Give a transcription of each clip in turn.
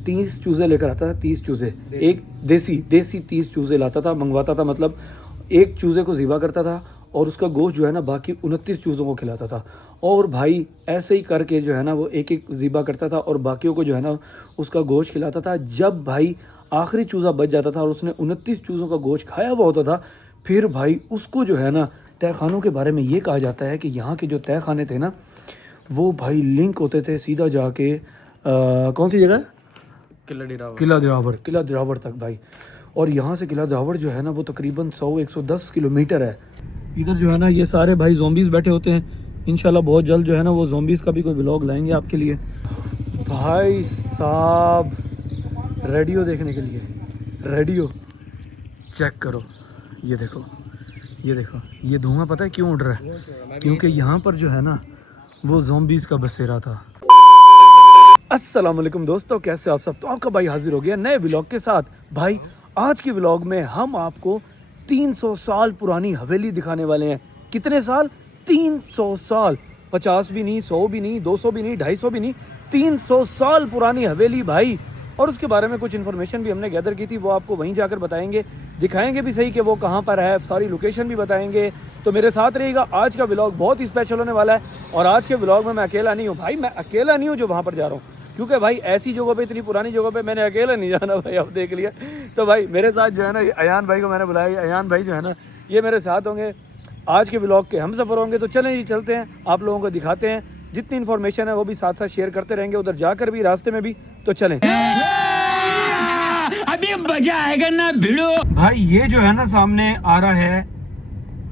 30 चूज़े लेकर आता था, 30 चूज़े, एक देसी 30 चूज़े लाता था, मंगवाता था, मतलब एक चूज़े को ज़िबा करता था और उसका गोश्त जो है ना बाकी 29 चूज़ों को खिलाता था। और भाई ऐसे ही करके जो है ना वो एक एक ज़िबा करता था और बाकियों को जो है ना उसका गोश्त खिलाता था। जब भाई आखिरी चूज़ा बच जाता था और उसने 29 चूज़ों का गोश्त खाया हुआ होता था, फिर भाई उसको जो है ना तहखानों के बारे में ये कहा जाता है कि यहाँ के जो तहखाने थे ना वो भाई लिंक होते थे सीधा जाके कौन सी जगह, किला दिरावर तक भाई। और यहाँ से किला दिरावर जो है ना वो तकरीबन 100-110 किलोमीटर है। इधर जो है ना ये सारे भाई ज़ॉम्बीज़ बैठे होते हैं। इंशाल्लाह बहुत जल्द जो है ना वो ज़ॉम्बीज़ का भी कोई व्लॉग लाएंगे आपके लिए। भाई साहब रेडियो देखने के लिए, रेडियो चेक करो, ये देखो, ये देखो, ये धुआं पता है क्यों उड़ रहा है? क्योंकि यहाँ पर जो है ना वो ज़ॉम्बीज़ का बसेरा था। अस्सलाम वालेकुम दोस्तों, कैसे आप सब? तो आपका भाई हाजिर हो गया नए व्लॉग के साथ। भाई आज के व्लॉग में हम आपको 300 साल पुरानी हवेली दिखाने वाले हैं। कितने साल? 300 साल। 50 भी नहीं, 100 भी नहीं, 200 भी नहीं, 250 भी नहीं, 300 साल पुरानी हवेली भाई। और उसके बारे में कुछ इन्फॉर्मेशन भी हमने गैदर की थी, वो आपको वहीं जाकर बताएंगे, दिखाएंगे भी सही कि वो कहाँ पर है, सारी लोकेशन भी बताएंगे। तो मेरे साथ रहिएगा, आज का व्लॉग बहुत ही स्पेशल होने वाला है। और आज के व्लॉग में मैं अकेला नहीं हूँ भाई, मैं अकेला नहीं हूँ जो वहाँ पर जा रहा हूँ, क्योंकि भाई ऐसी जगह पे, इतनी पुरानी जगह पे मैंने अकेला नहीं जाना भाई, आप देख लिया। तो भाई मेरे साथ जो है ना अयान भाई को मैंने बुलाया, अयान भाई जो है ना ये मेरे साथ होंगे, आज के व्लॉग के हम सफ़र होंगे। तो चलें जी, चलते हैं, आप लोगों को दिखाते हैं, जितनी इन्फॉर्मेशन है वो भी साथ साथ शेयर करते रहेंगे, उधर जाकर भी, रास्ते में भी। तो चलें, अभी मजा आएगा ना भिड़ो। भाई ये जो है ना सामने आ रहा है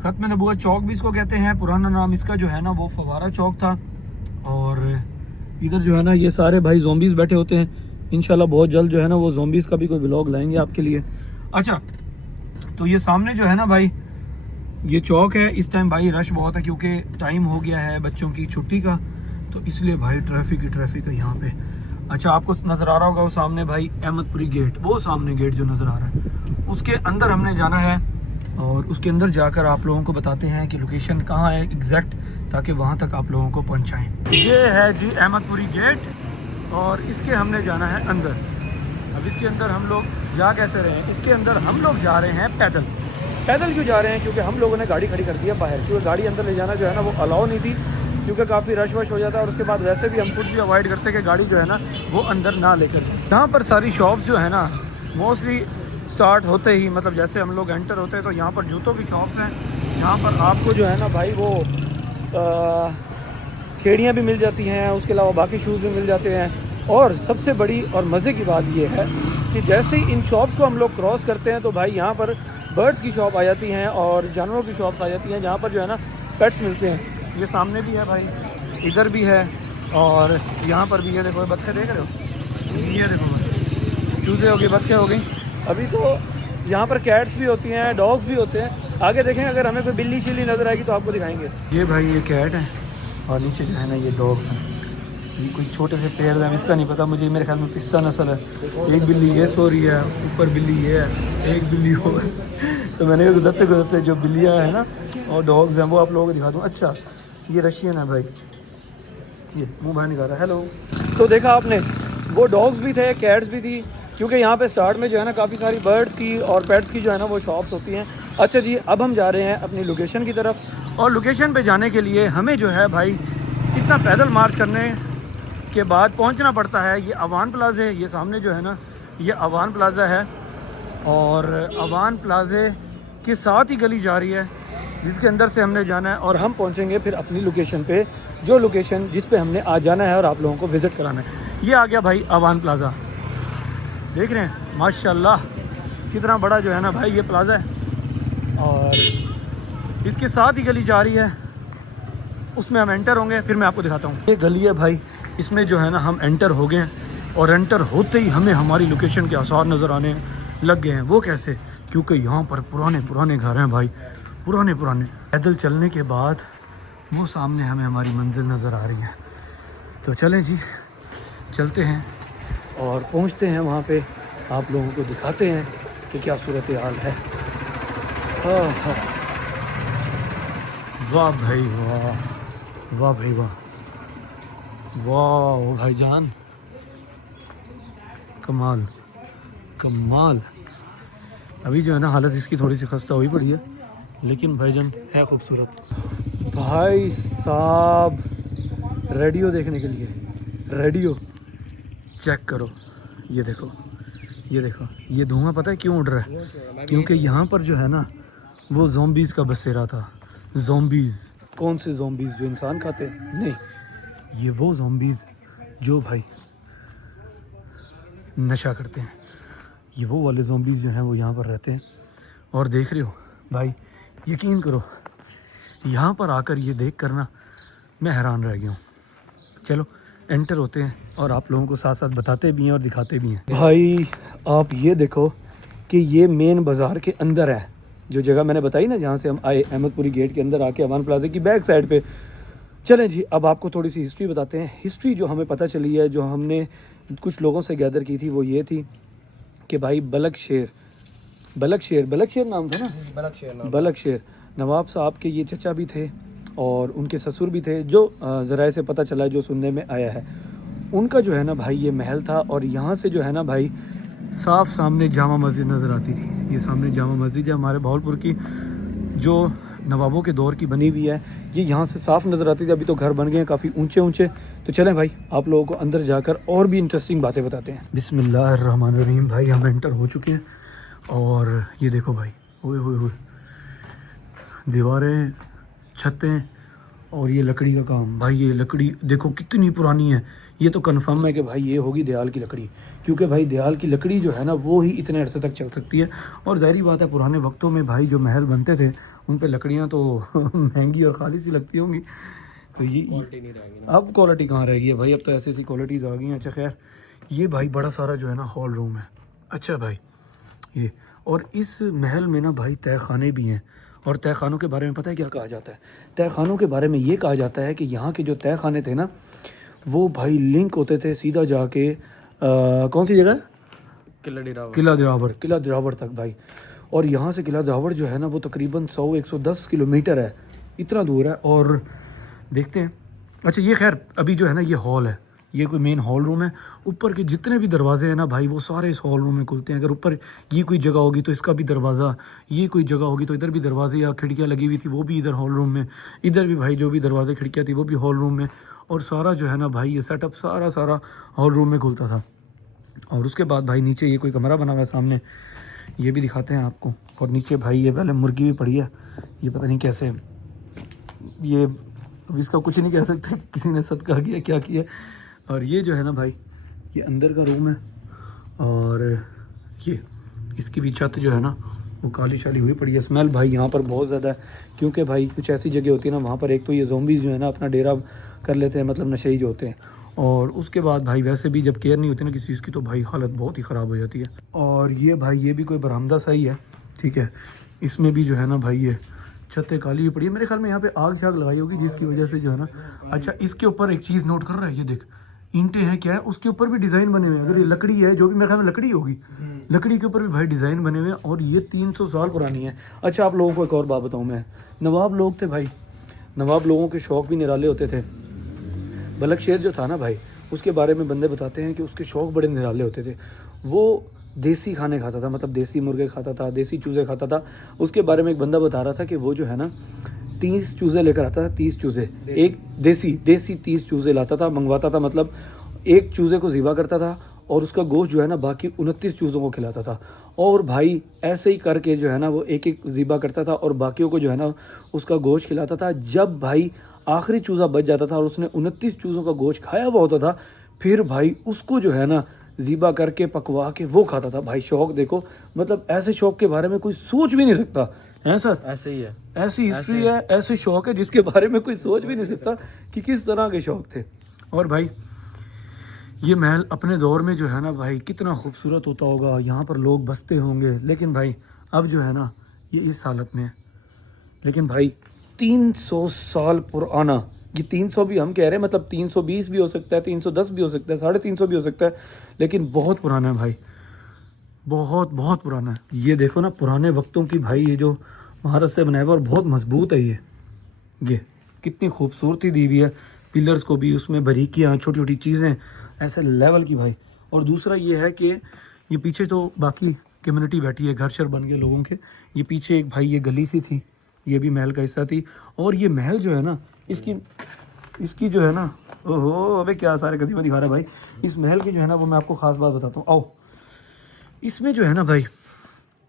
खत्म नबूवत चौक भी इसको कहते हैं, पुराना नाम इसका जो है ना वो फवारा चौक था। और इधर जो है ना ये सारे भाई ज़ॉम्बीज़ बैठे होते हैं। इंशाल्लाह बहुत जल्द जो है ना वो ज़ॉम्बीज़ का भी कोई व्लॉग लाएंगे आपके लिए। अच्छा, तो ये सामने जो है ना भाई ये चौक है। इस टाइम भाई रश बहुत है क्योंकि टाइम हो गया है बच्चों की छुट्टी का, तो इसलिए भाई ट्रैफिक है यहाँ पे। अच्छा, आपको नज़र आ रहा होगा वो सामने भाई अहमदपुरी गेट, वो सामने गेट जो नज़र आ रहा है उसके अंदर हमने जाना है और उसके अंदर जाकर आप लोगों को बताते हैं कि लोकेशन कहाँ है एग्जैक्ट, ताकि वहाँ तक आप लोगों को पहुँचाएँ। ये है जी अहमदपुरी गेट और इसके हमने जाना है अंदर। अब इसके अंदर हम लोग जा कैसे रहे हैं? इसके अंदर हम लोग जा रहे हैं पैदल। पैदल क्यों जा रहे हैं? क्योंकि हम लोगों ने गाड़ी खड़ी कर दी है बाहर, क्योंकि गाड़ी अंदर ले जाना जो है ना वो अलाउ नहीं थी, क्योंकि काफ़ी रश वश हो जाता है। और उसके बाद वैसे भी हम कुछ भी अवॉइड करते कि गाड़ी जो है ना वो अंदर ना लेकर जाए। यहाँ पर सारी शॉप्स जो है ना मोस्टली स्टार्ट होते ही, मतलब जैसे हम लोग एंटर होते हैं तो यहाँ पर जूतों की शॉप्स हैं। यहाँ पर आपको जो है ना भाई वो खेड़ियाँ भी मिल जाती हैं, उसके अलावा बाकी शूज़ भी मिल जाते हैं। और सबसे बड़ी और मज़े की बात ये है कि जैसे ही इन शॉप्स को हम लोग क्रॉस करते हैं तो भाई यहाँ पर बर्ड्स की शॉप आ जाती हैं और जानवरों की शॉप्स आ जाती हैं, जहाँ पर जो है ना पेट्स मिलते हैं। ये सामने भी है भाई, इधर भी है और यहाँ पर भी है। देखो बच्चे देख रहे हो, ये देखो चूज़े हो गई, बच्चे हो गई। अभी तो यहाँ पर कैट्स भी होती हैं, डॉग्स भी होते हैं। आगे देखें, अगर हमें कोई बिल्ली शिल्ली नज़र आएगी तो आपको दिखाएंगे। ये भाई ये कैट है और नीचे जो है ना ये डॉग्स हैं। ये कोई छोटे से पेड़ हैं, इसका नहीं पता मुझे, मेरे ख्याल में पिस्ता नस्ल है। एक बिल्ली ये सो रही है, ऊपर बिल्ली ये है, एक बिल्ली हो तो मैंने गुजरते गुजरते जो बिल्लियाँ हैं ना और डॉग्स हैं वो आप लोगों को दिखा दूँ। अच्छा, ये रशियन है भाई, ये मुँह बाहर निकाल रहा है, हेलो। तो देखा आपने, वो डॉग्स भी थे, कैट्स भी थी, क्योंकि यहाँ पे स्टार्ट में जो है ना काफ़ी सारी बर्ड्स की और पेट्स की जो है ना वो शॉप्स होती हैं। अच्छा जी, अब हम जा रहे हैं अपनी लोकेशन की तरफ। और लोकेशन पे जाने के लिए हमें जो है भाई इतना पैदल मार्च करने के बाद पहुंचना पड़ता है। ये अवान प्लाज़ा है, ये सामने जो है ना ये अवान प्लाज़ा है और अवान प्लाज़े के साथ ही गली जा रही है जिसके अंदर से हमने जाना है और हम पहुंचेंगे फिर अपनी लोकेशन पे, जो लोकेशन जिस पे हमने आज जाना है और आप लोगों को विज़िट कराना है। ये आ गया भाई अवान प्लाज़ा, देख रहे हैं माशाल्लाह कितना बड़ा जो है ना भाई ये प्लाज़ा है और इसके साथ ही गली जा रही है, उसमें हम एंटर होंगे, फिर मैं आपको दिखाता हूँ। ये गली है भाई, इसमें जो है ना हम एंटर हो गए और एंटर होते ही हमें हमारी लोकेशन के आसार नज़र आने लग गए हैं। वो कैसे? क्योंकि यहाँ पर पुराने घर हैं भाई, पुराने। पैदल चलने के बाद वो सामने हमें हमारी मंजिल नज़र आ रही है। तो चलें जी, चलते हैं और पहुँचते हैं वहाँ पे, आप लोगों को दिखाते हैं कि क्या सूरत हाल है। वाह भाई वाह, वाह भाई वाह, वाह भाईजान कमाल कमाल। अभी जो है ना हालत इसकी थोड़ी सी खस्ता हुई पड़ी है, लेकिन भाईजान है खूबसूरत। भाई साहब रेडियो देखने के लिए, रेडियो चेक करो, ये देखो ये देखो। ये धुआं पता है क्यों उड़ रहा है? क्योंकि यहाँ पर जो है ना वो ज़ॉम्बीज़ का बसेरा था। ज़ॉम्बीज़ कौन से ज़ॉम्बीज़ जो इंसान खाते हैं? नहीं, ये वो ज़ॉम्बीज़ जो भाई नशा करते हैं। ये वो वाले ज़ॉम्बीज़ जो हैं वो यहाँ पर रहते हैं। और देख रहे हो भाई, यकीन करो यहाँ पर आकर ये देख कर ना मैं हैरान रह गया हूँ। चलो एंटर होते हैं और आप लोगों को साथ साथ बताते भी हैं और दिखाते भी हैं। भाई आप ये देखो कि ये मेन बाज़ार के अंदर है, जो जगह मैंने बताई ना जहाँ से हम आए, अहमदपुरी गेट के अंदर आके अवान प्लाजा की बैक साइड पे। चलें जी, अब आपको थोड़ी सी हिस्ट्री बताते हैं। हिस्ट्री जो हमें पता चली है, जो हमने कुछ लोगों से गैदर की थी, वो ये थी कि भाई बलकशेर नाम था ना, बलकशेर नवाब साहब के ये चचा भी थे और उनके ससुर भी थे, जो ज़राए से पता चला, जो सुनने में आया है। उनका जो है ना भाई ये महल था और यहाँ से जो है ना भाई साफ सामने जामा मस्जिद नज़र आती थी। ये सामने जामा मस्जिद है हमारे भावलपुर की, जो नवाबों के दौर की बनी हुई है। ये यहाँ से साफ नज़र आती थी। अभी तो घर बन गए हैं काफ़ी ऊंचे ऊंचे। तो चलें भाई आप लोगों को अंदर जाकर और भी इंटरेस्टिंग बातें बताते हैं। बिस्मिल्लाहिर्रहमानिर्रहीम। भाई हम एंटर हो चुके हैं और ये देखो भाई, ओए होए होए, दीवारें, छतें और ये लकड़ी का काम। भाई ये लकड़ी देखो कितनी पुरानी है। ये तो कंफर्म है कि भाई ये होगी दयाल की लकड़ी, क्योंकि भाई दयाल की लकड़ी जो है ना वो ही इतने अरसे तक चल सकती है। और ज़ाहिर बात है पुराने वक्तों में भाई जो महल बनते थे उन पे लकड़ियाँ तो महंगी और खाली सी लगती होंगी। तो ये क्वालिटी नहीं रहेगी ना। अब क्वालिटी कहाँ रह गई है भाई, अब तो ऐसी ऐसी क्वालिटीज़ आ गई हैं। अच्छा खैर, ये भाई बड़ा सारा जो है ना हॉल रूम है। अच्छा भाई ये, और इस महल में ना भाई तय खाने भी हैं। और तय खानों के बारे में पता है क्या कहा जाता है? तय खानों के बारे में ये कहा जाता है कि यहाँ के जो तय खाने थे ना वो भाई लिंक होते थे सीधा जाके कौन सी जगह, किला दिरावर तक भाई। और यहाँ से किला दिरावर जो है ना वो तकरीबन 100-110 किलोमीटर है, इतना दूर है। और देखते हैं। अच्छा ये खैर अभी जो है ना ये हॉल है, ये कोई मेन हॉल रूम है। ऊपर के जितने भी दरवाजे हैं ना भाई वो सारे इस हॉल रूम में खुलते हैं। अगर ऊपर ये कोई जगह होगी तो इसका भी दरवाज़ा, ये कोई जगह होगी तो इधर भी दरवाजे या खिड़कियाँ लगी हुई थी वो भी इधर हॉल रूम में, इधर भी भाई जो भी दरवाजे खिड़कियाँ थी वो भी हॉल रूम में। और सारा जो है ना भाई ये सेटअप सारा हॉल रूम में खुलता था। और उसके बाद भाई नीचे ये कोई कमरा बना हुआ है सामने, ये भी दिखाते हैं आपको। और नीचे भाई ये पहले मुर्गी भी पड़ी है, ये पता नहीं कैसे, ये अब इसका कुछ नहीं कह सकते, किसी ने सदका किया क्या किया। और ये जो है ना भाई ये अंदर का रूम है। और ये इसकी भी छत जो है ना वो काली शाली हुई पड़ी है। स्मेल भाई यहाँ पर बहुत ज़्यादा है, क्योंकि भाई कुछ ऐसी जगह होती है ना वहाँ पर एक तो ये ज़ॉम्बीज़ जो है ना अपना डेरा कर लेते हैं, मतलब नशेई जो होते हैं। और उसके बाद भाई वैसे भी जब केयर नहीं होती ना किसी चीज़ की तो भाई हालत बहुत ही ख़राब हो जाती है। और ये भाई ये भी कोई बरामदा सा ही है, ठीक है। इसमें भी जो है ना भाई ये छतें काली हुई पड़ी है। मेरे ख्याल में यहाँ पे आग शाग लगाई होगी जिसकी वजह से जो है ना। अच्छा इसके ऊपर एक चीज़ नोट कर रहा है, ये देख ईंटें हैं क्या है, उसके ऊपर भी डिज़ाइन बने हुए हैं। अगर ये लकड़ी है, जो भी मेरे ख्याल में लकड़ी होगी, लकड़ी के ऊपर भी भाई डिज़ाइन बने हुए हैं। और ये 300 साल पुरानी है। अच्छा आप लोगों को एक और बात बताऊँ मैं, नवाब लोग थे भाई, नवाब लोगों के शौक़ भी निराले होते थे। बलकशेर जो था ना भाई उसके बारे में बंदे बताते हैं कि उसके शौक़ बड़े निराले होते थे। वो देसी खाने खाता था, मतलब देसी मुर्गे खाता था, देसी चूज़े खाता था। उसके बारे में एक बंदा बता रहा था कि वो जो है ना 30 चूज़े लेकर आता था, 30 चूज़े, एक देसी 30 चूज़े लाता था, मंगवाता था। मतलब एक चूज़े को ज़िबा करता था और उसका गोश्त जो है ना बाकी 29 चूज़ों को खिलाता था। और भाई ऐसे ही करके जो है ना वो एक एक ज़िबा करता था और बाकियों को जो है ना उसका गोश्त खिलाता था। जब भाई आखिरी चूज़ा बच जाता था और उसने 29 चूज़ों का गोश्त खाया हुआ होता था, फिर भाई उसको जो है ना ज़िबा करके पकवा के वो खाता था। भाई शौक़ देखो, मतलब ऐसे शौक़ के बारे में कोई सोच भी नहीं सकता है सर। ऐसे ही है, ऐसी हिस्ट्री है, ऐसे शौक़ है जिसके बारे में कोई सोच भी नहीं सकता कि किस तरह के शौक़ थे। और भाई ये महल अपने दौर में जो है ना भाई कितना खूबसूरत होता होगा, यहाँ पर लोग बसते होंगे। लेकिन भाई अब जो है ना ये इस हालत में है। लेकिन भाई 300 साल पुराना, ये 300 भी हम कह रहे हैं, मतलब 320 भी हो सकता है, 310 भी हो सकता है, 350 भी हो सकता है, लेकिन बहुत पुराना है भाई, बहुत बहुत पुराना है। ये देखो ना पुराने वक्तों की भाई ये जो महारत से बनाया हुआ और बहुत मजबूत है। ये कितनी खूबसूरती दी हुई है, पिलर्स को भी उसमें बारीकियाँ, छोटी छोटी चीज़ें ऐसे लेवल की भाई। और दूसरा ये है कि ये पीछे तो बाकी कम्युनिटी बैठी है, घर शर बन गए लोगों के। ये पीछे एक भाई ये गली सी थी, ये भी महल का हिस्सा थी। और ये महल जो है ना, इसकी जो है ना, ओहो अबे क्या सारे कदीमा दिखा रहा है भाई। इस महल की जो है ना वो मैं आपको ख़ास बात बताता हूँ, आओ। इसमें जो है ना भाई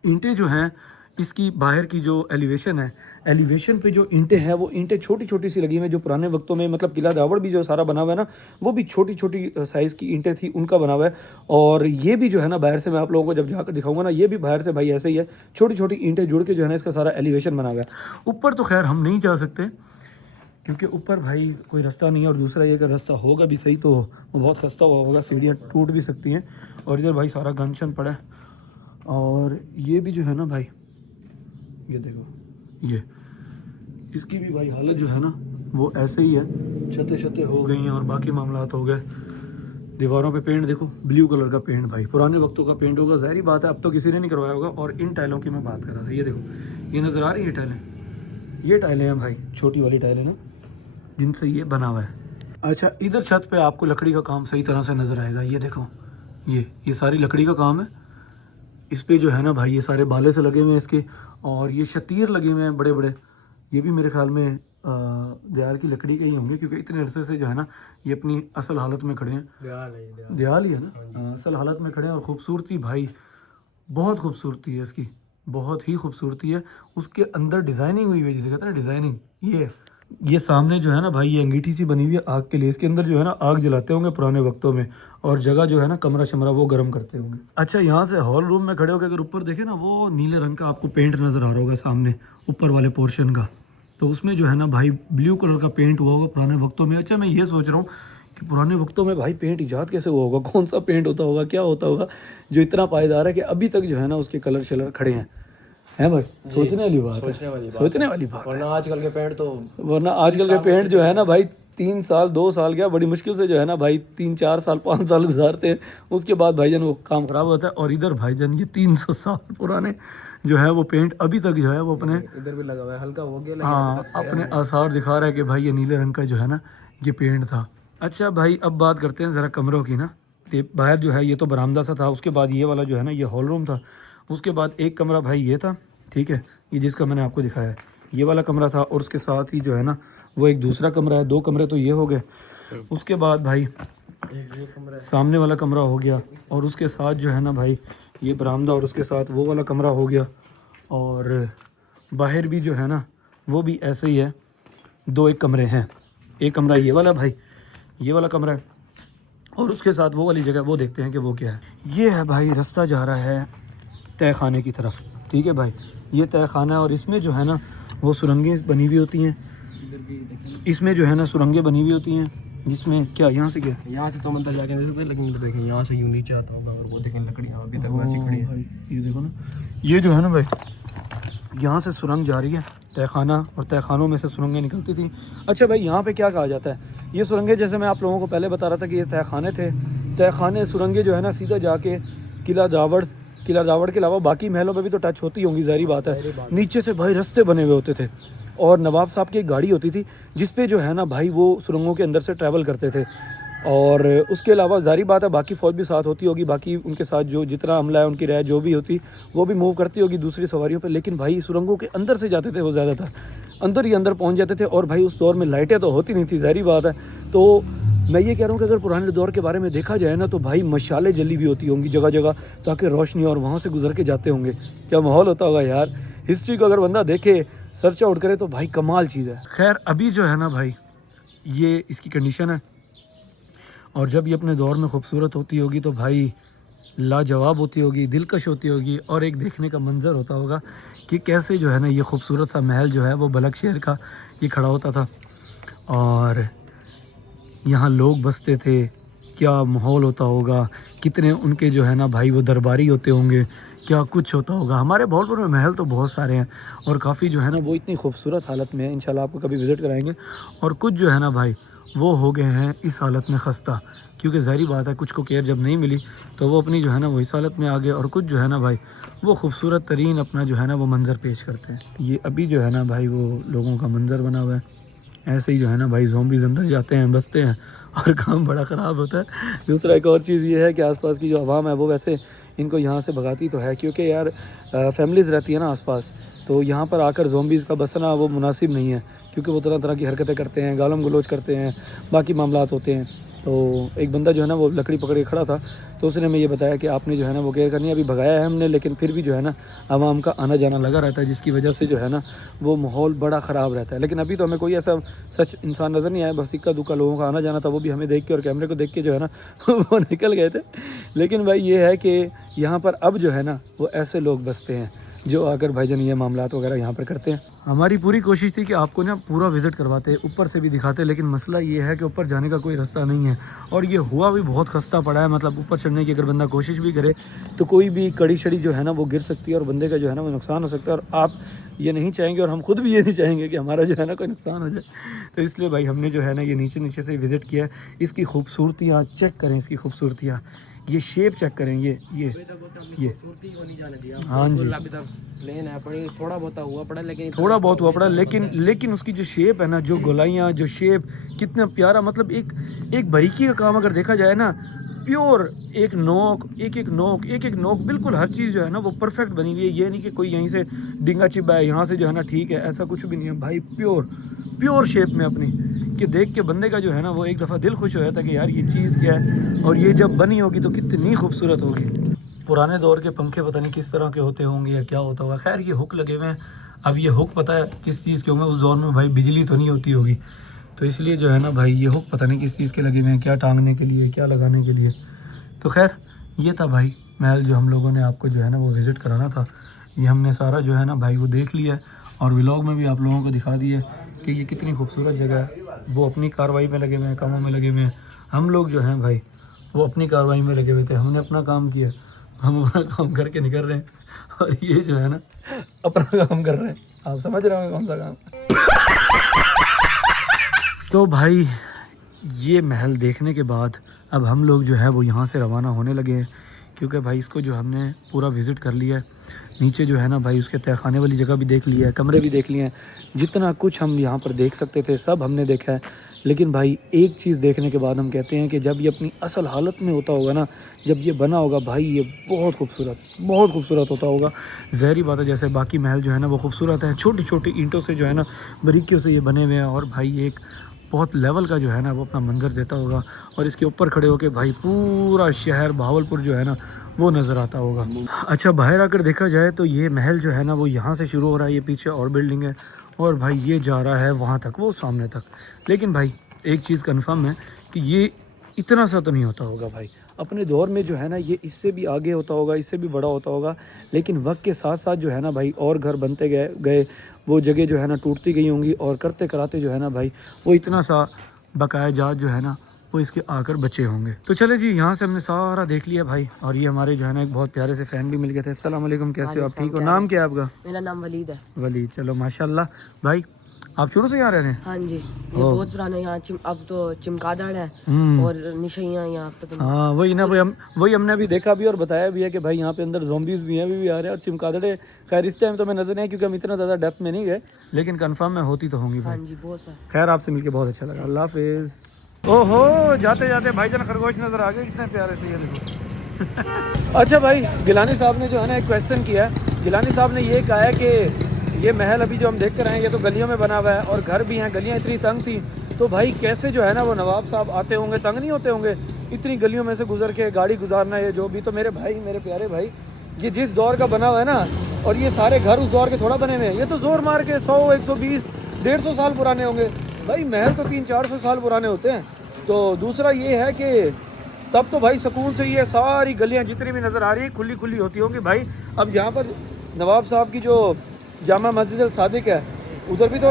ईंटें जो हैं, इसकी बाहर की जो एलिवेशन है, एलिवेशन पे जो ईंटें हैं वो ईंटें छोटी छोटी सी लगी हुई हैं, जो पुराने वक्तों में मतलब किला दावड़ भी जो सारा बना हुआ है ना, वो भी छोटी छोटी साइज़ की ईंटें थी, उनका बना हुआ है। और ये भी जो है ना बाहर से मैं आप लोगों को जब जाकर दिखाऊंगा ना, ये भी बाहर से भाई ऐसे ही है, छोटी छोटी ईंटें जुड़ के जो है ना इसका सारा एलिवेशन बना हुआ है। ऊपर तो खैर हम नहीं जा सकते क्योंकि ऊपर भाई कोई रास्ता नहीं है, और दूसरा ये अगर रास्ता होगा भी सही तो वो बहुत खस्ता हुआ होगा, सीढ़ियाँ टूट भी सकती हैं। और इधर भाई सारा गंशन पड़ा है। और ये भी जो है ना भाई, ये देखो, ये इसकी भी भाई हालत जो है ना वो ऐसे ही है, छतें हो गई हैं और बाकी मामलात हो गए। दीवारों पे पेंट देखो, ब्लू कलर का पेंट, भाई पुराने वक्तों का पेंट होगा, ज़ाहिर बात है अब तो किसी ने नहीं करवाया होगा। और इन टाइलों की मैं बात कर रहा था, ये देखो, ये नज़र आ रही है टाइलें, ये टाइलें हैं भाई, छोटी वाली टाइलें ना, जिनसे ये बना हुआ है। अच्छा, इधर छत पे आपको लकड़ी का काम सही तरह से नज़र आएगा, ये देखो, ये सारी लकड़ी का काम है। इस पे जो है ना भाई ये सारे बाले से लगे हुए हैं इसके, और ये शतीर लगे हुए हैं बड़े बड़े, ये भी मेरे ख्याल में दयाल की लकड़ी के ही होंगे, क्योंकि इतने अरसे से जो है ना ये अपनी असल हालत में खड़े हैं। दयाल ही है ना, असल हालत में खड़े हैं। और ख़ूबसूरती भाई बहुत खूबसूरती है इसकी, बहुत ही खूबसूरती है। उसके अंदर डिज़ाइनिंग हुई हुई है, जिसे कहते हैं डिज़ाइनिंग। ये सामने जो है ना भाई ये अंगीठी सी बनी हुई है आग के लिए, इसके अंदर जो है ना आग जलाते होंगे पुराने वक्तों में, और जगह जो है ना कमरा शमरा वो गर्म करते होंगे। अच्छा, यहाँ से हॉल रूम में खड़े होकर अगर ऊपर देखें ना, वो नीले रंग का आपको पेंट नज़र आ रहा होगा सामने ऊपर वाले पोर्शन का, तो उसमें जो है ना भाई ब्लू कलर का पेंट हुआ होगा पुराने वक्तों में। अच्छा, मैं ये सोच रहा हूँ कि पुराने वक्तों में भाई पेंट ईजाद कैसे हुआ होगा, कौन सा पेंट होता होगा, क्या होता होगा जो इतना पायदार है कि अभी तक जो है ना उसके कलर शलर खड़े हैं। है भाई, सोचने वाली बात है, सोचने वाली बात। वरना आजकल के पेंट जो है ना भाई 3 साल 2 साल क्या बड़ी मुश्किल से जो है ना भाई 3-4 साल 5 साल गुजारते हैं, उसके बाद भाईजान वो काम खराब होता है। और इधर भाईजान ये 300 साल पुराने जो है वो पेंट अभी तक जो है वो अपने इधर भी लगा हुआ है, हल्का हो गया, हाँ अपने आसार दिखा रहा है कि भाई ये नीले रंग का जो है ना ये पेंट था। अच्छा भाई, अब बात करते हैं ज़रा कमरों की ना। बाहर जो है ये तो बरामदा सा था, उसके बाद ये वाला जो है ना ये हॉल रूम था, उसके बाद एक कमरा भाई ये था, ठीक है, ये जिसका मैंने आपको दिखाया है ये वाला कमरा था, और उसके साथ ही जो है ना वो एक दूसरा कमरा है, 2 कमरे तो ये हो गए। उसके बाद भाई सामने वाला कमरा हो गया, और उसके साथ जो है ना भाई ये बरामदा, और उसके साथ वो वाला कमरा हो गया। और बाहर भी जो है ना वो भी ऐसे ही है, 2 एक कमरे हैं। एक कमरा ये वाला भाई, ये वाला कमरा है, और उसके साथ वो वाली जगह, वो देखते हैं कि वो क्या है। ये है भाई रास्ता जा रहा है तय खाने की तरफ, ठीक है भाई, ये तय खाना है। और इसमें जो है ना वो सुरंगें बनी हुई होती हैं, इसमें जो है ना सुरंगें बनी हुई होती हैं, जिसमें क्या यहाँ से क्या, यहाँ से तो अंदर जाके नहीं सकते, लेकिन इधर देखें यहाँ से यूँ नीचे आता होगा, और वो देखें लकड़ियाँ अभी तक वैसी खड़ी है। ये देखो ना, ये जो है ना भाई यहाँ से सुरंग जा रही है तहखाना, और तहखानों में से सुरंगें निकलती थी। अच्छा भाई, यहाँ पे क्या कहा जाता है, ये सुरंगें जैसे मैं आप लोगों को पहले बता रहा था कि ये तहखाने थे, तहखाने सुरंगें जो है ना सीधा जाके किला दावड़ के अलावा बाकी महलों पे भी तो टच होती होंगी, ज़ाहिर बात है। नीचे से भाई रास्ते बने हुए होते थे, और नवाब साहब की एक गाड़ी होती थी जिस पे जो है ना भाई वो सुरंगों के अंदर से ट्रैवल करते थे। और उसके अलावा ज़ाहिर बात है बाकी फ़ौज भी साथ होती होगी, बाकी उनके साथ जो जितना हमला है उनकी राय जो भी होती वो भी मूव करती होगी दूसरी सवारियों पे। लेकिन भाई सुरंगों के अंदर से जाते थे वो, ज़्यादातर अंदर ही अंदर पहुंच जाते थे। और भाई उस दौर में लाइटें तो होती नहीं थी, ज़ाहिर बात है। तो मैं ये कह रहा हूँ कि अगर पुराने दौर के बारे में देखा जाए ना, तो भाई मशालें जली हुई होती होंगी जगह जगह, ताकि रोशनी, और वहाँ से गुजर के जाते होंगे। क्या माहौल होता होगा यार। हिस्ट्री को अगर बंदा देखे, सर्च आउट करे, तो भाई कमाल चीज़ है। खैर अभी जो है ना भाई ये इसकी कंडीशन है, और जब ये अपने दौर में खूबसूरत होती होगी तो भाई लाजवाब होती होगी, दिलकश होती होगी, और एक देखने का मंजर होता होगा कि कैसे जो है ना ये खूबसूरत सा महल जो है वो बलक शहर का ये खड़ा होता था, और यहाँ लोग बसते थे। क्या माहौल होता होगा, कितने उनके जो है ना भाई वो दरबारी होते होंगे, क्या कुछ होता होगा। हमारे भावलपुर में महल तो बहुत सारे हैं, और काफ़ी जो है ना वो इतनी खूबसूरत हालत में है, इंशाल्लाह आपको कभी विज़िट कराएंगे। और कुछ जो है ना भाई वो हो गए हैं इस हालत में खस्ता, क्योंकि ज़ाहिर बात है कुछ को केयर जब नहीं मिली तो वो अपनी जो है ना वो इस हालत में आ गए, और कुछ जो है ना भाई वो खूबसूरत तरीन अपना जो है ना वो मंज़र पेश करते हैं। ये अभी जो है ना भाई वो लोगों का मंज़र बना हुआ है, ऐसे ही जो है ना भाई ज़ॉम्बीज़ अंदर जाते हैं, बसते हैं और काम बड़ा ख़राब होता है। दूसरा एक और चीज़ ये है कि आसपास की जो आवाम है वो वैसे इनको यहाँ से भगाती तो है, क्योंकि यार फैमिलीज़ रहती है ना आसपास, तो यहाँ पर आकर ज़ॉम्बीज़ का बसना वो मुनासिब नहीं है, क्योंकि वो तरह तरह की हरकतें करते हैं, गालम गलोच करते हैं, बाकी मामलात होते हैं। तो एक बंदा जो है ना वो लकड़ी पकड़ के खड़ा था, तो उसने हमें ये बताया कि आपने जो है ना वो केयर करनी है, अभी भगाया है हमने, लेकिन फिर भी जो है ना आवाम का आना जाना लगा रहता है, जिसकी वजह से जो है ना वो माहौल बड़ा ख़राब रहता है। लेकिन अभी तो हमें कोई ऐसा सच इंसान नज़र नहीं आया, बस इक्का दुक्का लोगों का आना जाना था, वो भी हमें देख के और कैमरे को देख के जो है ना वो निकल गए थे। लेकिन भाई ये है कि यहाँ पर अब जो है ना वो ऐसे लोग बसते हैं जो आकर भाईजान ये मामलात वगैरह यहाँ पर करते हैं। हमारी पूरी कोशिश थी कि आपको ना पूरा विज़िट करवाते, ऊपर से भी दिखाते, लेकिन मसला ये है कि ऊपर जाने का कोई रास्ता नहीं है, और ये हुआ भी बहुत खस्ता पड़ा है। मतलब ऊपर चढ़ने की अगर बंदा कोशिश भी करे तो कोई भी कड़ी शड़ी जो है ना वो गिर सकती है और बंदे का जो है ना वो नुकसान हो सकता है, और आप ये नहीं चाहेंगे और हम खुद भी ये नहीं चाहेंगे कि हमारा जो है ना कोई नुकसान हो जाए। तो इसलिए भाई हमने जो है ना ये नीचे नीचे से विज़िट किया है। इसकी खूबसूरतियाँ चेक करें, इसकी खूबसूरतियाँ, ये शेप चेक करें, ये हाँ जी प्लेन है पड़ी, थोड़ा बहुत हुआ पड़ा, लेकिन थोड़ा बहुत हुआ पड़ा, लेकिन उसकी जो शेप है ना, जो गोलाइयाँ, जो शेप, कितना प्यारा। मतलब एक बारीकी का काम अगर देखा जाए ना, प्योर एक एक नोक बिल्कुल हर चीज़ जो है ना वो परफेक्ट बनी हुई है। ये नहीं कि कोई यहीं से डिंगा चिबा है, यहाँ से जो है ना ठीक है, ऐसा कुछ भी नहीं है भाई। प्योर शेप में अपनी, कि देख के बंदे का जो है ना वो एक दफ़ा दिल खुश हो जाता है कि यार ये चीज़ क्या है, और ये जब बनी होगी तो कितनी खूबसूरत होगी। पुराने दौर के पंखे पता नहीं किस तरह के होते होंगे या क्या होता होगा। खैर ये हुक लगे हुए हैं। अब ये हुक पता है किस चीज़ के होंगे, उस दौर में भाई बिजली तो नहीं होती होगी, तो इसलिए जो है ना भाई ये हुक पता नहीं किस चीज़ के लगे हुए हैं, क्या टांगने के लिए, क्या लगाने के लिए। तो खैर ये था भाई महल जो हम लोगों ने आपको जो है ना वो विज़िट कराना था। ये हमने सारा जो है ना भाई वो देख लिया है, और व्लॉग में भी आप लोगों को दिखा दिया कि ये कितनी खूबसूरत जगह है। वो अपनी कार्रवाई में लगे हुए हैं, कामों में लगे हुए हैं। हम लोग जो हैं भाई वो अपनी कार्रवाई में लगे हुए थे, हमने अपना काम किया, हम अपना काम करके निकल रहे हैं, और ये जो है ना अपना काम कर रहे हैं। आप समझ रहे होंगे कौन सा काम। तो भाई ये महल देखने के बाद अब हम लोग जो है वो यहाँ से रवाना होने लगे हैं, क्योंकि भाई इसको जो हमने पूरा विज़िट कर लिया है। नीचे जो है ना भाई उसके तहखाने वाली जगह भी देख लिया है, कमरे भी देख लिए हैं, जितना कुछ हम यहाँ पर देख सकते थे सब हमने देखा है। लेकिन भाई एक चीज़ देखने के बाद हम कहते हैं कि जब ये अपनी असल हालत में होता होगा ना, जब ये बना होगा भाई, ये बहुत खूबसूरत होता होगा। ज़हरी बात है, जैसे बाकी महल जो है ना वो खूबसूरत है, छोटी छोटी ईंटों से जो है ना बारीकियों से ये बने हुए हैं, और भाई एक बहुत लेवल का जो है ना वो अपना मंजर देता होगा। और इसके ऊपर खड़े होकर भाई पूरा शहर भावलपुर जो है ना वो नज़र आता होगा। अच्छा बाहर आकर देखा जाए तो ये महल जो है ना वो यहाँ से शुरू हो रहा है, ये पीछे और बिल्डिंग है, और भाई ये जा रहा है वहाँ तक, वो सामने तक। लेकिन भाई एक चीज़ कन्फर्म है कि ये इतना सा तो नहीं होता होगा भाई। अपने दौर में जो है ना ये इससे भी आगे होता होगा, इससे भी बड़ा होता होगा, लेकिन वक्त के साथ साथ जो है ना भाई और घर बनते गए, वो जगह जो है ना टूटती गई होंगी, और करते कराते जो है ना भाई वो इतना सा बकाया जात जो है ना वो इसके आकर बचे होंगे। तो चले जी, यहाँ से हमने सारा देख लिया भाई, और ये हमारे जो है ना एक बहुत प्यारे से फ़ैन भी मिल गए थे। अस्सलाम वालेकुम, कैसे हो आप? ठीक हो? नाम क्या है आपका? मेरा नाम वलीद है। वलीद, चलो माशाल्लाह। भाई आप शुरू से यहाँ रह रहे हैं? हाँ जी, ये बहुत पुराने यहाँ अब तो चमगादड़ है और निशाइयाँ यहाँ पे तो। हाँ वही ना, वही हमने अभी देखा भी और बताया भी है कि भाई यहाँ पे अंदर ज़ॉम्बीज़ भी हैं, अभी भी आ रहे हैं, और चिमगादड़े खैर इस टाइम तो मैं नजर नहीं है क्योंकि हम इतना ज़्यादा डेप्थ में नहीं गए, लेकिन कंफर्म में होती तो होंगी भाई। हाँ जी बहुत सा। खैर आपसे मिलके बहुत अच्छा लगा, अल्लाह हाफिज़। ओहो जाते जाते भाईजान खरगोश नज़र आ गए, कितने प्यारे से, ये देखो। अच्छा भाई गिलानी साहब ने जो है ना एक क्वेश्चन किया है। गिलानी साहब ने ये कहा है कि ये महल अभी जो हम देख कर आए ये तो गलियों में बना हुआ है, और घर भी हैं, गलियाँ इतनी तंग थी, तो भाई कैसे जो है ना वो नवाब साहब आते होंगे, तंग नहीं होते होंगे इतनी गलियों में से गुजर के गाड़ी गुजारना, ये जो भी। तो मेरे प्यारे भाई ये जिस दौर का बना हुआ है ना, और ये सारे घर उस दौर के थोड़ा बने हुए हैं, ये तो जोर मार के 100, 120, 150 साल पुराने होंगे भाई। महल तो 300-400 साल पुराने होते हैं। तो दूसरा ये है कि तब तो भाई सुकून से ये सारी गलियाँ जितनी भी नज़र आ रही है खुली होती होंगी भाई। अब यहाँ पर नवाब साहब की जो जामा मस्जिद अल सादिक है, उधर भी तो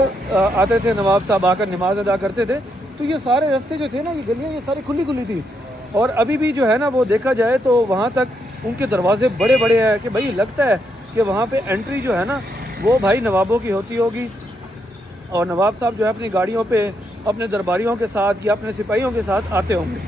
आते थे नवाब साहब, आकर नमाज अदा करते थे। तो ये सारे रास्ते जो थे ना, ये गलियाँ ये सारी खुली थी, और अभी भी जो है ना वो देखा जाए तो वहाँ तक उनके दरवाजे बड़े हैं कि भाई लगता है कि वहाँ पे एंट्री जो है ना वो भाई नवाबों की होती होगी, और नवाब साहब जो है अपनी गाड़ियों पे अपने दरबारियों के साथ या अपने सिपाहियों के साथ आते होंगे।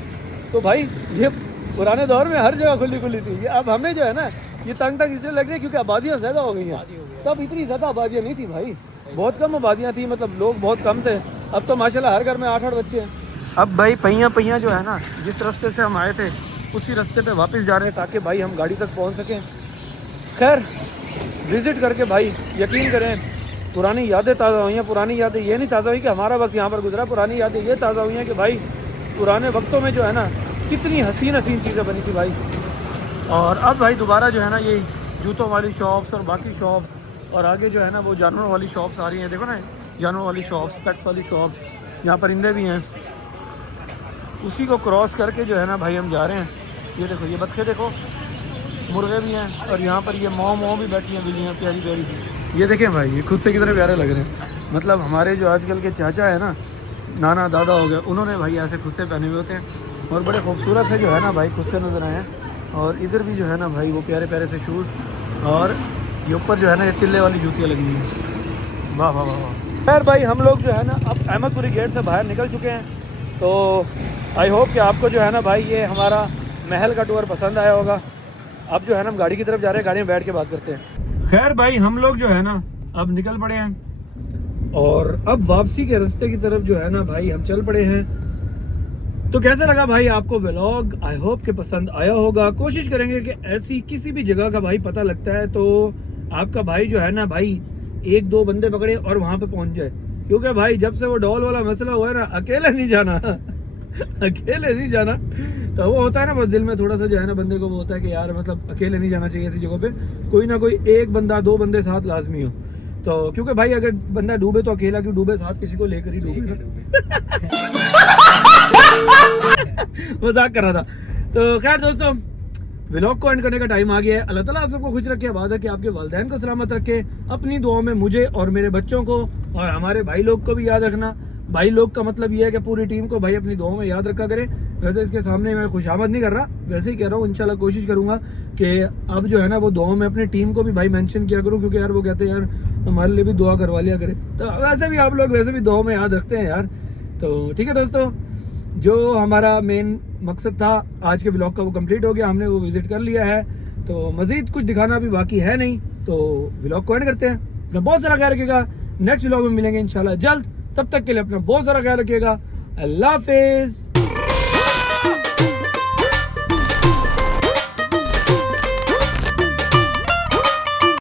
तो भाई ये पुराने दौर में हर जगह खुली थी। ये अब हमें जो है ना ये तंग इसलिए लग रही है क्योंकि आबादियाँ ज़्यादा हो गई हैं। तब इतनी ज़्यादा आबादियाँ नहीं थी भाई, बहुत कम आबादियाँ थी, मतलब लोग बहुत कम थे। अब तो माशाल्लाह हर घर में 8-8 बच्चे हैं। अब भाई पहिया जो है ना, जिस रास्ते से हम आए थे उसी रास्ते पे वापस जा रहे हैं ताकि भाई हम गाड़ी तक पहुंच सकें। खैर विज़िट करके भाई यकीन करें पुरानी यादें ताज़ा हुई हैं। पुरानी यादें ये नहीं ताज़ा हुई कि हमारा वक्त यहाँ पर गुजरा, पुरानी यादें ये ताज़ा हुई हैं कि भाई पुराने वक्तों में जो है ना कितनी हसीन चीज़ें बनी थी भाई। और अब भाई दोबारा जो है ना ये जूतों वाली शॉप्स और बाकी शॉप्स और आगे जो है ना वो जानवरों वाली शॉप्स आ रही हैं। देखो ना जानवरों वाली शॉप्स, पेट्स वाली शॉप्स, यहाँ परिंदे भी हैं। उसी को क्रॉस करके जो है ना भाई हम जा रहे हैं। ये देखो ये बच्चे देखो, मुर्गे भी हैं और यहाँ पर ये मौ भी बैठी हैं, बिल्लियाँ प्यारी प्यारी सी। ये देखें भाई ये खुद से कितने प्यारे लग रहे हैं। मतलब हमारे जो आजकल के चाचा है ना, नाना दादा हो गए, उन्होंने भाई ऐसे खुद से पहने हुए होते हैं और बड़े खूबसूरत से जो है ना भाई खुद से नज़र आए हैं। और इधर भी जो है ना भाई वो प्यारे प्यारे से शूज़ और ये ऊपर जो है ना ये तिल्ले वाली जूतियाँ लगी हुई हैं। वाह वाह वाह वाह। खैर भाई हम लोग जो है ना अब अहमदपुरी गेट से बाहर निकल चुके हैं। तो आई होप कि आपको जो है ना भाई ये हमारा महल का टूर पसंद आया होगा। अब जो है ना हम गाड़ी की तरफ जा रहे हैं, गाड़ी में बैठ के बात करते हैं। खैर भाई हम लोग जो है ना अब निकल पड़े हैं और अब वापसी के रास्ते की तरफ जो है ना भाई हम चल पड़े हैं। तो कैसा लगा भाई आपको व्लॉग? आई होप कि पसंद आया होगा। कोशिश करेंगे कि ऐसी किसी भी जगह का भाई पता लगता है तो आपका भाई जो है ना भाई 1-2 बंदे पकड़े और वहाँ पे पहुँच जाए। क्योंकि भाई जब से वो डॉल वाला मसला हुआ है ना, अकेले नहीं जाना अकेले नहीं जाना। तो वो होता है ना बस दिल में थोड़ा सा जो है ना बंदे को वो होता है कि यार मतलब अकेले नहीं जाना चाहिए ऐसी जगहों पे। कोई ना कोई एक बंदा 2 बंदे साथ लाजमी हो। तो क्योंकि भाई अगर बंदा डूबे तो अकेला क्यों डूबे, साथ किसी को लेकर ही डूबे ना। मजाक कर रहा था। तो खैर दोस्तों व्लॉग को एंड करने का टाइम आ गया है। अल्लाह ताला आप सबको खुश रखे, आबाद रखे, आपके वालिदैन को सलामत रखे। अपनी दुआओं में मुझे और मेरे बच्चों को और हमारे भाई लोग को भी याद रखना। भाई लोग का मतलब ये है कि पूरी टीम को भाई अपनी दुआओं में याद रखा करें। वैसे इसके सामने मैं खुशामद नहीं कर रहा, वैसे ही कह रहा हूँ। इंशाल्लाह कोशिश करूँगा कि अब जो है ना वो दुआओं में अपनी टीम को भी भाई मेंशन किया करूँ, क्योंकि यार वो कहते हैं यार हमारे लिए भी दुआ करवा लिया करें। तो वैसे भी आप लोग वैसे भी दुआओं में याद रखते हैं यार। तो ठीक है दोस्तों, जो हमारा मेन मकसद था आज के व्लॉग का वो कंप्लीट हो गया, हमने वो विजिट कर लिया है। तो मज़ीद कुछ दिखाना भी बाकी है नहीं, तो व्लॉग को एंड करते हैं। अपना बहुत सारा ख्याल रखिएगा, नेक्स्ट व्लॉग में मिलेंगे इंशाल्लाह जल्द। तब तक के लिए अपना बहुत सारा ख्याल रखिएगा। अल्लाह हाफिज़।